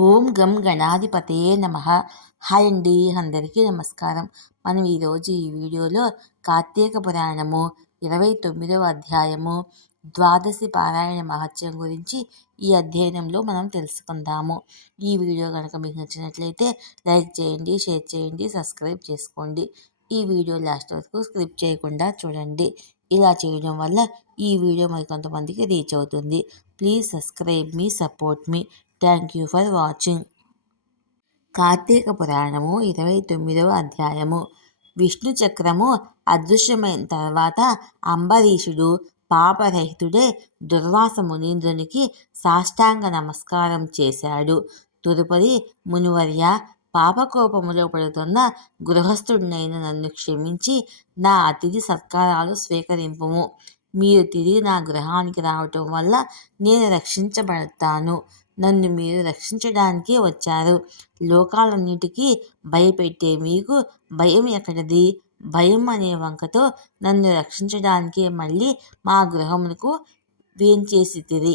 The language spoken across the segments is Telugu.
ఓం గం గణాధిపతే నమ. హాయ్ అండి అందరికీ నమస్కారం. మనం ఈరోజు ఈ వీడియోలో కార్తీక పురాణము ఇరవై తొమ్మిదవ అధ్యాయము ద్వాదశి పారాయణ మహత్యం గురించి ఈ అధ్యయనంలో మనం తెలుసుకుందాము. ఈ వీడియో కనుక మీకు నచ్చినట్లయితే లైక్ చేయండి షేర్ చేయండి సబ్స్క్రైబ్ చేసుకోండి. ఈ వీడియో లాస్ట్ వరకు స్క్రిప్ట్ చేయకుండా చూడండి. ఇలా చేయడం వల్ల ఈ వీడియో మరి కొంతమందికి రీచ్ అవుతుంది. ప్లీజ్ సబ్స్క్రైబ్ మీ support me. Thank you for watching Karthika పురాణము ఇరవై తొమ్మిదవ అధ్యాయము. విష్ణు చక్రము అదృశ్యమైన తర్వాత అంబరీషుడు పాపరహితుడే దుర్వాస మునీంద్రునికి సాష్టాంగ నమస్కారం చేశాడు. తదుపరి మునివర్య పాపకోపములో పడుతున్న గృహస్థుడినైన నన్ను క్షమించి నా అతిథి సత్కారాలు స్వీకరింపుము. మీరు తిరిగి నా గృహానికి రావటం వల్ల నేను రక్షించబడతాను. నన్ను మీరు రక్షించడానికే వచ్చారు. లోకాలన్నిటికీ భయపెట్టే మీకు భయం ఎక్కడిది? భయం అనే వంకతో నన్ను రక్షించడానికే మళ్ళీ మా గృహమునకు వేంచేసి తిరి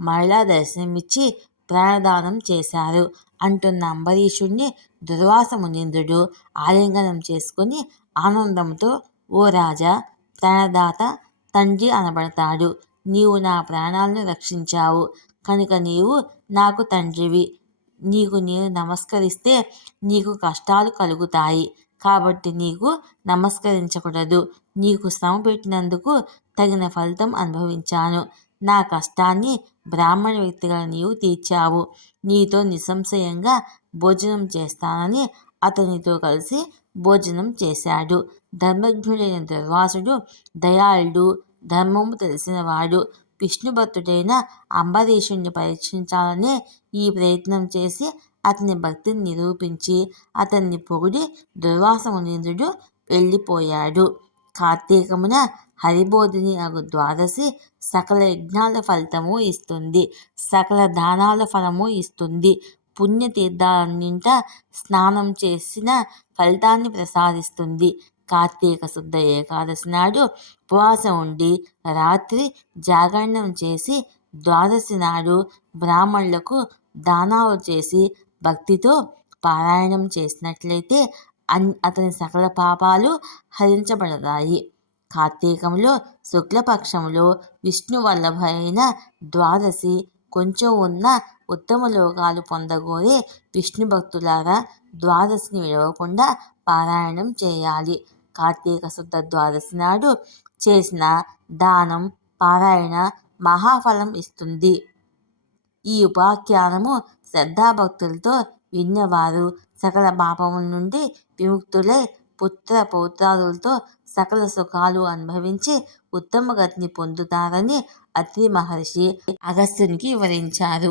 మరలా దర్శనమిచ్చి ప్రాణదానం చేశారు. అంటున్న అంబరీషుణ్ణి దుర్వాస మునీంద్రుడు ఆలింగనం చేసుకుని ఆనందంతో ఓ రాజా ప్రాణదాత తండ్రి అనబడతాడు. నీవు నా ప్రాణాలను రక్షించావు. కనుక నీవు నాకు తండ్రివి. నీకు నేను నమస్కరిస్తే నీకు కష్టాలు కలుగుతాయి. కాబట్టి నీకు నమస్కరించకూడదు. నీకు శ్రమ పెట్టినందుకు తగిన ఫలితం అనుభవించాను. నా కష్టాన్ని బ్రాహ్మణ వ్యక్తిగా నీవు తీర్చావు. నీతో నిస్సంశయంగా భోజనం చేస్తానని అతనితో కలిసి భోజనం చేశాడు. ధర్మజ్ఞుడైన దుర్వాసుడు దయాళుడు. ధర్మము తెలిసినవాడు విష్ణుభక్తుడైన అంబరీషుణ్ణి పరీక్షించాలనే ఈ ప్రయత్నం చేసి అతని భక్తిని నిరూపించి అతన్ని పొగిడి దుర్వాసమునీంద్రుడు వెళ్ళిపోయాడు. కార్తీకమున హరిబోధిని అగు ద్వాదశి సకల యజ్ఞాల ఫలితము ఇస్తుంది. సకల దానాల ఫలము ఇస్తుంది. పుణ్యతీర్థాలన్నింట స్నానం చేసిన ఫలితాన్ని ప్రసాదిస్తుంది. కార్తీక శుద్ధ ఏకాదశి నాడు ఉపవాసం ఉండి రాత్రి జాగరణం చేసి ద్వాదశి నాడు బ్రాహ్మణులకు దానాలు చేసి భక్తితో పారాయణం చేసినట్లయితే అన్ అతని సకల పాపాలు హరించబడతాయి. కార్తీకంలో శుక్లపక్షంలో విష్ణు వల్లభైన ద్వాదశి కొంచెం ఉన్న ఉత్తమ లోకాలు పొందగోరే విష్ణు భక్తులారా ద్వాదశిని విడవకుండా పారాయణం చేయాలి. కార్తీక శుద్ధ ద్వాదశి నాడు చేసిన దానం పారాయణ మహాఫలం ఇస్తుంది. ఈ ఉపాఖ్యానము శ్రద్ధాభక్తులతో విన్నవారు సకల పాపముల నుండి విముక్తులై పుత్ర పౌత్రాదులతో సకల సుఖాలు అనుభవించి ఉత్తమ గతిని పొందుతారని అత్రి మహర్షి అగస్త్యునికి వివరించారు.